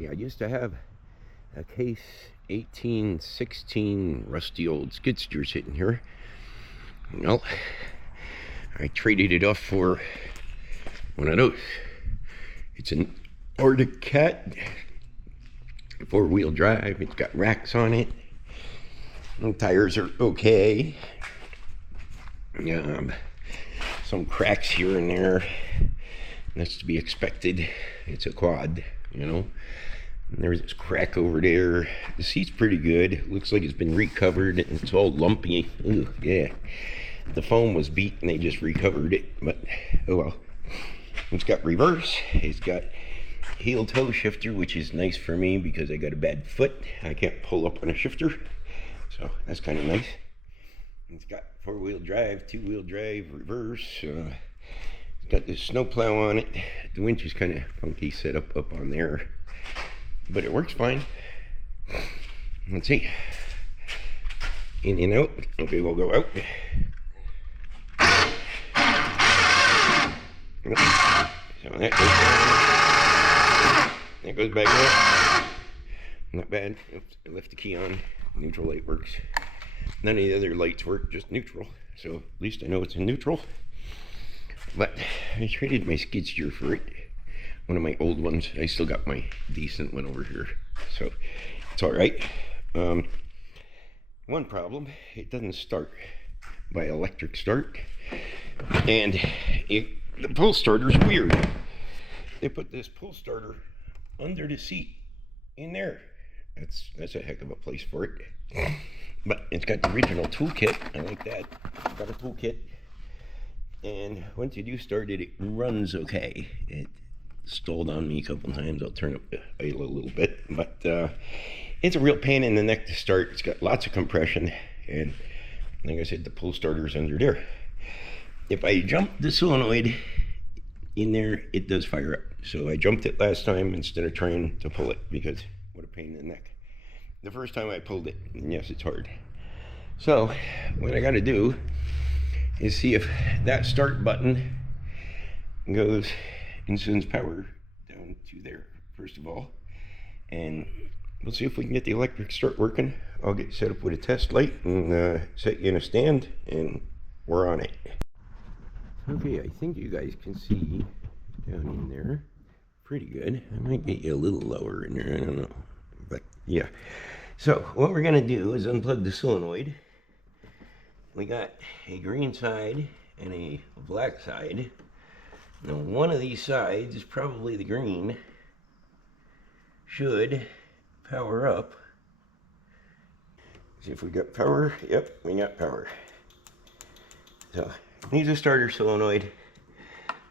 Yeah, I used to have a case 1816 rusty old skid steer sitting here. Well, I traded it off for one of those. It's an Arctic Cat, 4-wheel drive. It's got racks on it. The tires are okay. Some cracks here and there. That's to be expected. It's a quad, you know. And there's this crack over there. The seat's pretty good. It looks like it's been recovered. It's all lumpy. Ooh, yeah. The foam was beat and they just recovered it. But, oh well. It's got reverse. It's got heel toe shifter, which is nice for me because I got a bad foot. I can't pull up on a shifter. So that's kind of nice. It's got 4-wheel drive, 2-wheel drive, reverse. It's got this snowplow on it. The winch is kind of funky set up on there, but it works fine. Let's see. In and out. Okay, we'll go out. So that goes back there. Not bad. Oops, I left the key on. Neutral light works. None of the other lights work, just neutral. So at least I know it's in neutral. But I traded my skid steer for it. One of my old ones. I still got my decent one over here. So it's alright. One problem, it doesn't start by electric start. And the pull starter's weird. They put this pull starter under the seat in there. That's a heck of a place for it. But it's got the original toolkit. I like that. It's got a toolkit. And once you do start it, it runs okay. It stalled on me a couple times. I'll turn up the idle a little bit. But it's a real pain in the neck to start. It's got lots of compression. And like I said, the pull starter's under there. If I jump the solenoid in there, it does fire up. So I jumped it last time instead of trying to pull it because what a pain in the neck. The first time I pulled it, and yes, it's hard. So what I got to do is see if that start button goes and sends power down to there, first of all. And we'll see if we can get the electric start working. I'll get set up with a test light and set you in a stand, and we're on it. Okay, I think you guys can see down in there pretty good. I might get you a little lower in there, I don't know. But yeah. So what we're gonna do is unplug the solenoid. We got a green side and a black side. Now one of these sides is probably the green. Should power up. See if we got power. Yep, we got power. So needs a starter solenoid.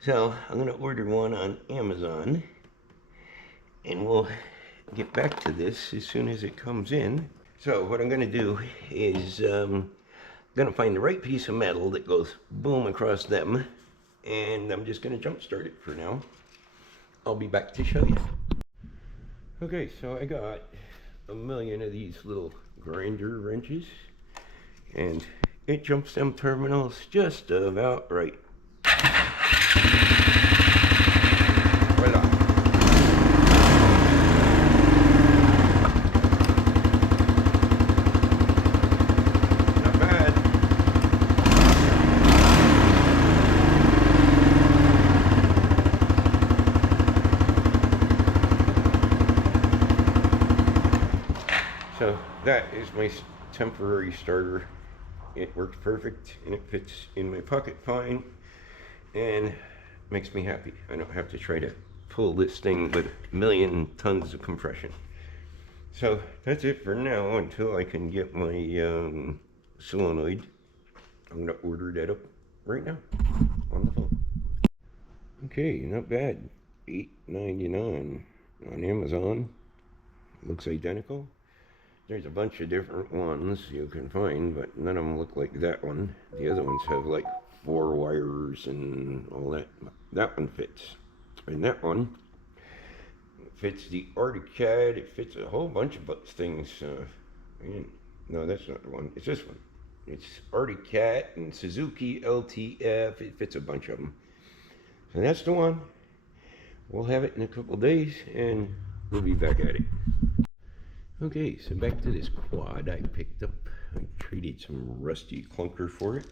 So I'm gonna order one on Amazon, and we'll get back to this as soon as it comes in. So what I'm gonna do is gonna find the right piece of metal that goes boom across them, and I'm just gonna jump start it for now. I'll be back to show you. Okay, so I got a million of these little grinder wrenches, and it jumps them terminals just about right. Voila. Not bad. So that is my temporary starter. It works perfect and it fits in my pocket fine and makes me happy. I don't have to try to pull this thing with a million tons of compression. So that's it for now until I can get my solenoid. I'm gonna order that up right now on the phone. Okay, not bad. $8.99 on Amazon. Looks identical. There's a bunch of different ones you can find, but none of them look like that one. The other ones have like 4 wires and all that. That one fits. And that one fits the Arctic Cat. It fits a whole bunch of things. No, that's not the one. It's this one. It's Arctic Cat and Suzuki LTF. It fits a bunch of them. So that's the one. We'll have it in a couple days, and we'll be back at it. Okay, so back to this quad I picked up. I traded some rusty clunker for it.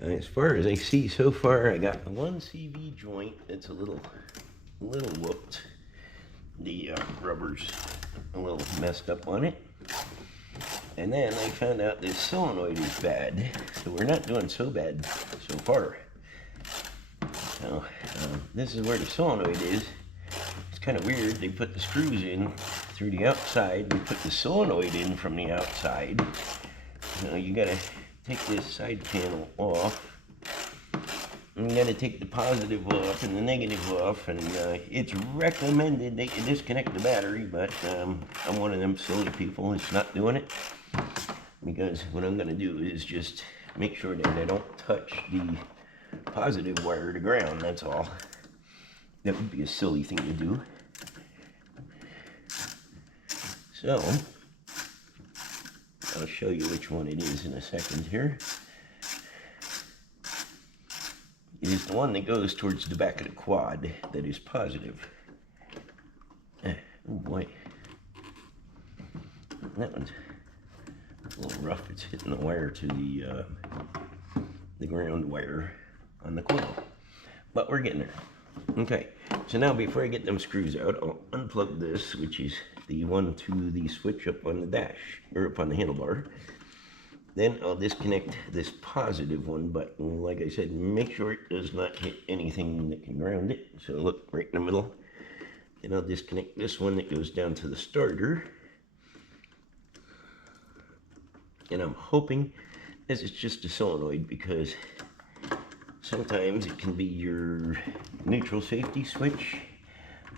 As far as I see so far, I got one CV joint that's a little whooped. The rubber's a little messed up on it. And then I found out this solenoid is bad, so we're not doing so bad so far. So this is where the solenoid is. It's kind of weird. They put the screws in through the outside. We put the solenoid in from the outside. So you gotta take this side panel off. And you gotta take the positive off and the negative off, and it's recommended that you disconnect the battery, but I'm one of them silly people that's not doing it, because what I'm gonna do is just make sure that I don't touch the positive wire to ground, that's all. That would be a silly thing to do. So, I'll show you which one it is in a second here. It is the one that goes towards the back of the quad that is positive. Oh boy. That one's a little rough. It's hitting the wire to the ground wire on the coil. But we're getting there. Okay, so now before I get them screws out, I'll unplug this, which is the one to the switch up on the dash, or up on the handlebar. Then I'll disconnect this positive one, but like I said, make sure it does not hit anything that can ground it. So look, right in the middle. Then I'll disconnect this one that goes down to the starter. And I'm hoping this is just a solenoid, because sometimes it can be your neutral safety switch.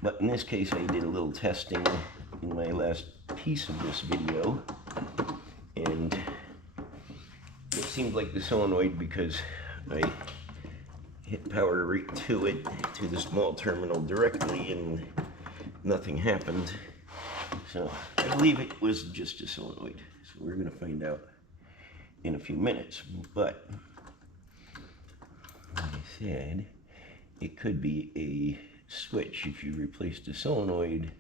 But in this case, I did a little testing in my last piece of this video, and it seemed like the solenoid, because I hit power right to it, to the small terminal directly, and nothing happened. So I believe it was just a solenoid. So we're going to find out in a few minutes. But like I said, it could be a switch if you replace the solenoid.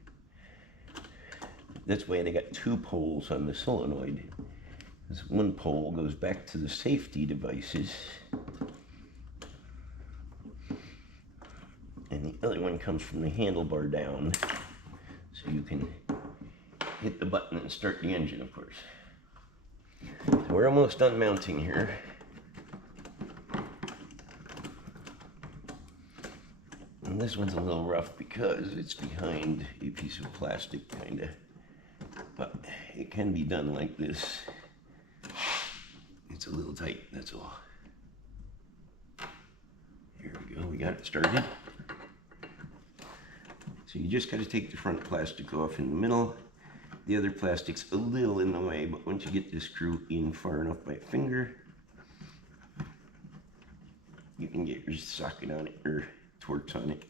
That's why they got two poles on the solenoid. This one pole goes back to the safety devices, and the other one comes from the handlebar down, so you can hit the button and start the engine, of course. So we're almost done mounting here. And this one's a little rough because it's behind a piece of plastic, kind of, but it can be done like this. It's a little tight, that's all. Here we go, we got it started. So you just got to take the front plastic off in the middle. The other plastic's a little in the way, but once you get this screw in far enough by a finger, you can get your socket on it, or Torx on it,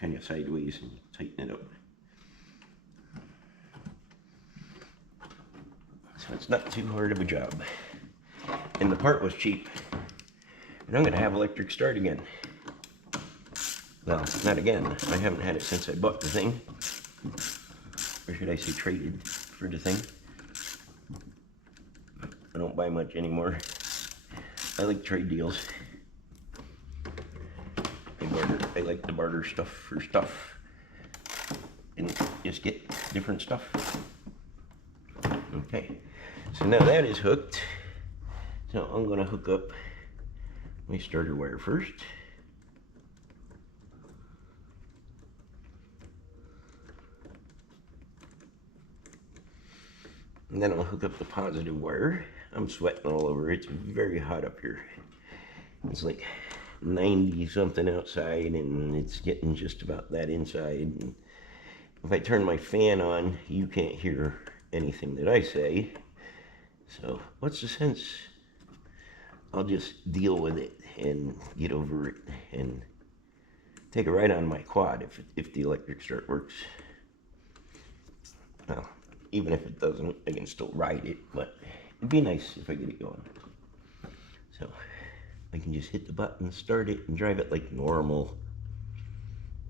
kind of sideways, and tighten it up. So it's not too hard of a job. And the part was cheap. And I'm going to have electric start again. Well, not again. I haven't had it since I bought the thing. Or should I say traded for the thing. I don't buy much anymore. I like trade deals. I like to barter stuff for stuff. And just get different stuff. Okay. So now that is hooked. So I'm going to hook up my starter wire first. And then I'll hook up the positive wire. I'm sweating all over. It's very hot up here. It's like 90 something outside, and it's getting just about that inside. And if I turn my fan on, you can't hear anything that I say. So what's the sense? I'll just deal with it and get over it and take a ride on my quad if the electric start works. Well, even if it doesn't, I can still ride it, but it'd be nice if I get it going. So I can just hit the button, start it, and drive it like normal,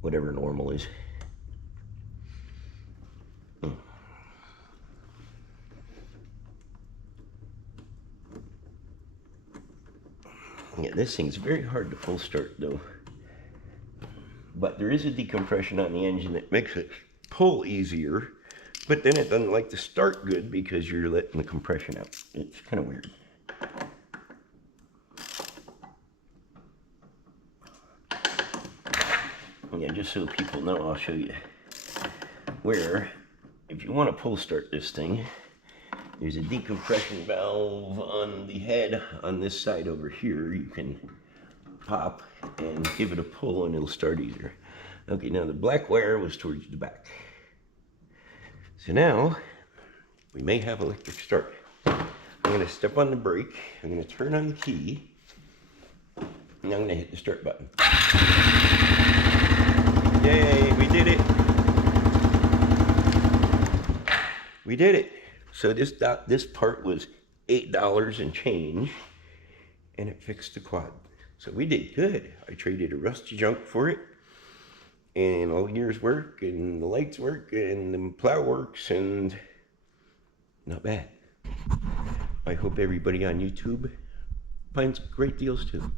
whatever normal is. Yeah, this thing's very hard to pull start though. But there is a decompression on the engine that makes it pull easier, but then it doesn't like to start good because you're letting the compression out. It's kind of weird. Yeah, just so people know, I'll show you where, if you want to pull start this thing, there's a decompression valve on the head on this side over here. You can pop and give it a pull and it'll start easier. Okay, now the black wire was towards the back. So now we may have electric start. I'm going to step on the brake, I'm going to turn on the key, and I'm going to hit the start button. Yay, we did it. We did it. So this part was $8 and change, and it fixed the quad. So we did good. I traded a rusty junk for it, and all the gears work, and the lights work, and the plow works, and not bad. I hope everybody on YouTube finds great deals too.